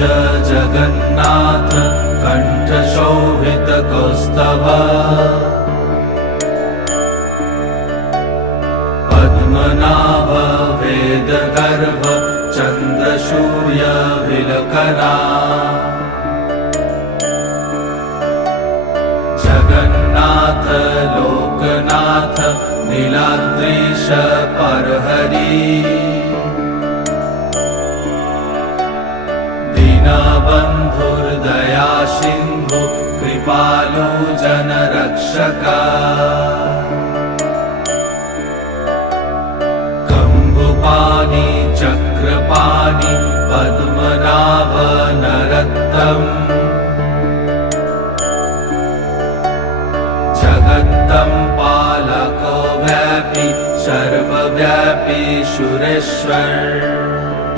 जगन्नाथ कण्ठशोभितकौस्तभ पद्मनाभ वेदगर्भ चन्द्रशूय विलकना जगन्नाथ लोकनाथ नीलाद्रीश परहरि दीनबन्धुर्दया सिन्धु कृपालु जनरक्षका कम्बुपाणि चक्रपाणि पद्मनाभ नरत्तम जगत्तं पालको व्यापी सर्वव्यापी सुरेश्वर